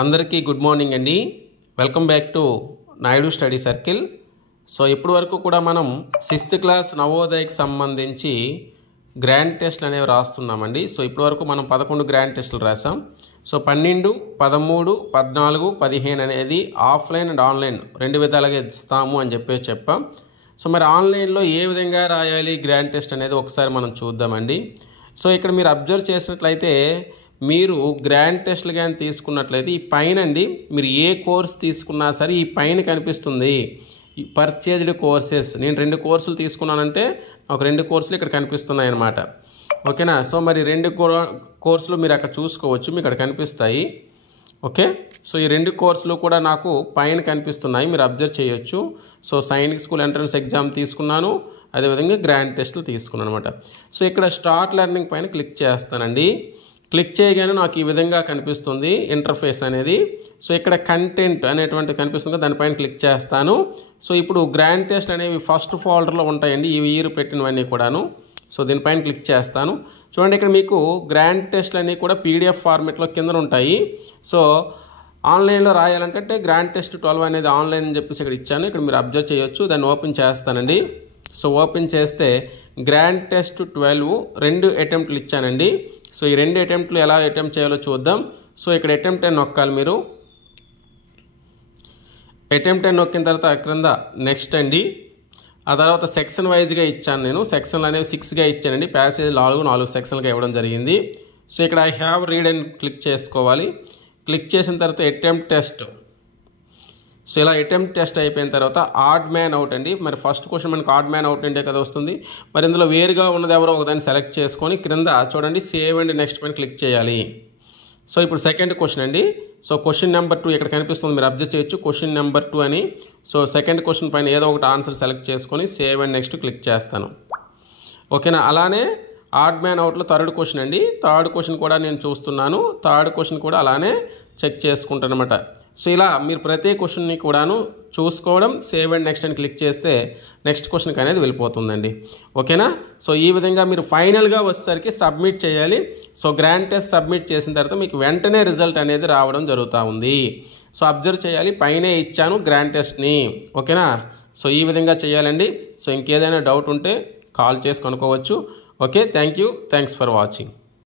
అందరికీ good morning అండి. Welcome back to Naidu study circle. So ఇప్పటి వరకు కూడా మనం 6th క్లాస్ నవోదయకి సంబంధించి గ్రాండ్ టెస్ట్లు అనేవి రాస్తున్నామండి. సో ఇప్పటి వరకు మనం 11 గ్రాండ్ టెస్టులు రాసాం. సో 12, 13, 14, 15 అనేది ఆఫ్లైన్ అండ్ ఆన్లైన్ రెండు విధాలుగా ఇస్తాము అని చెప్పాం. సో మరి ఆన్లైన్లో ఏ విధంగా రాయాలి గ్రాండ్ టెస్ట్ అనేది ఒకసారి మనం చూద్దామండి. సో ఇక్కడ మీరు అబ్జర్వ్ చేసినట్లయితే మీరు గ్రాండ్ టెస్ట్లు కానీ తీసుకున్నట్లయితే ఈ పైన అండి మీరు ఏ కోర్స్ తీసుకున్నా సరే ఈ పైన కనిపిస్తుంది పర్చేజ్డ్ కోర్సెస్. నేను 2 కోర్సులు తీసుకున్నానంటే ఒక 2 కోర్సులు ఇక్కడ కనిపిస్తున్నాయి అన్నమాట. ఓకేనా. సో మరి 2 కోర్సులు మీరు అక్కడ చూసుకోవచ్చు, మీకు అక్కడ కనిపిస్తాయి. ఓకే. సో ఈ 2 కోర్సులు కూడా నాకు పైన కనిపిస్తున్నాయి, మీరు అబ్జర్వ్ చేయొచ్చు. So Sainik school entrance exam తీసుకున్నాను, అదేవిధంగా గ్రాండ్ టెస్ట్లు తీసుకున్నాను అనమాట. సో ఇక్కడ స్టార్ట్ లెర్నింగ్ పైన క్లిక్ చేస్తానండి. క్లిక్ చేయగానే నాకు ఈ విధంగా కనిపిస్తుంది ఇంటర్ఫేస్ అనేది. సో ఇక్కడ కంటెంట్ అనేటువంటి కనిపిస్తుంది, దానిపైన క్లిక్ చేస్తాను. సో ఇప్పుడు గ్రాండ్ టెస్ట్ అనేవి ఫస్ట్ ఫోల్డర్లో ఉంటాయండి, ఈ ఇయర్ పెట్టినవన్నీ కూడాను. సో దీనిపైన క్లిక్ చేస్తాను. చూడండి ఇక్కడ మీకు గ్రాండ్ టెస్ట్లు అన్నీ కూడా PDF ఫార్మేట్లో కింద ఉంటాయి. సో ఆన్లైన్లో రాయాలంటే గ్రాండ్ టెస్ట్ 12 అనేది ఆన్లైన్ అని చెప్పేసి ఇక్కడ ఇచ్చాను, ఇక్కడ మీరు అబ్జర్వ్ చేయొచ్చు. దాన్ని ఓపెన్ చేస్తానండి. సో ఓపెన్ చేస్తే గ్రాండ్ టెస్ట్ 12 2 అటెంప్ట్లు ఇచ్చానండి. సో ఈ 2 అటెంప్ట్లు ఎలా అటెంప్ట్ చేయాలో చూద్దాం. సో ఇక్కడ అటెంప్ట్ అని నొక్కాలి మీరు. అటెంప్ట్ అని నొక్కిన తర్వాత క్రింద నెక్స్ట్ అండి. ఆ తర్వాత సెక్షన్ వైజ్గా ఇచ్చాను నేను. సెక్షన్లు అనేవి 6గా ఇచ్చానండి, ప్యాసేజ్ 4 సెక్షన్లుగా ఇవ్వడం జరిగింది. సో ఇక్కడ ఐ హ్యావ్ రీడ్ అని క్లిక్ చేసుకోవాలి. క్లిక్ చేసిన తర్వాత అటెంప్ట్ టెస్ట్. సో ఇలా అటెంప్ట్ టెస్ట్ అయిపోయిన తర్వాత ఆడ్ మ్యాన్ అవుట్ అండి. మరి ఫస్ట్ క్వశ్చన్ మనకు ఆడ్ మ్యాన్ అవుట్ అంటే కదా వస్తుంది. మరి ఇందులో వేరుగా ఉన్నది ఎవరో ఒకదాన్ని సెలెక్ట్ చేసుకొని క్రింద చూడండి సేవ్ అండ్ నెక్స్ట్ పైన క్లిక్ చేయాలి. సో ఇప్పుడు సెకండ్ క్వశ్చన్ అండి. సో క్వశ్చన్ నెంబర్ 2 ఇక్కడ కనిపిస్తుంది, మీరు అబ్జర్వ్ చేయొచ్చు క్వశ్చన్ నెంబర్ 2 అని. సో సెకండ్ క్వశ్చన్ పైన ఏదో ఒకటి ఆన్సర్ సెలెక్ట్ చేసుకొని సేవ్ అండ్ నెక్స్ట్ క్లిక్ చేస్తాను. ఓకేనా. అలానే ఆడ్ మ్యాన్ అవుట్లో థర్డ్ క్వశ్చన్ అండి. థర్డ్ క్వశ్చన్ కూడా నేను చూస్తున్నాను, థర్డ్ క్వశ్చన్ కూడా అలానే చెక్ చేసుకుంటాను అనమాట. సో ఇలా మీరు ప్రతి క్వశ్చన్ని కూడాను చూసుకోవడం, సేవ్ అండ్ నెక్స్ట్ అని క్లిక్ చేస్తే నెక్స్ట్ క్వశ్చన్కి అనేది వెళ్ళిపోతుందండి. ఓకేనా. సో ఈ విధంగా మీరు ఫైనల్గా వచ్చేసరికి సబ్మిట్ చేయాలి. సో గ్రాండ్ టెస్ట్ సబ్మిట్ చేసిన తర్వాత మీకు వెంటనే రిజల్ట్ అనేది రావడం జరుగుతూ ఉంది. సో అబ్జర్వ్ చేయాలి, పైనే ఇచ్చాను గ్రాండ్ టెస్ట్ని. ఓకేనా. సో ఈ విధంగా చేయాలండి. సో ఇంకేదైనా డౌట్ ఉంటే కాల్ చేసి కనుక్కోవచ్చు. ఓకే. Thanks for watching.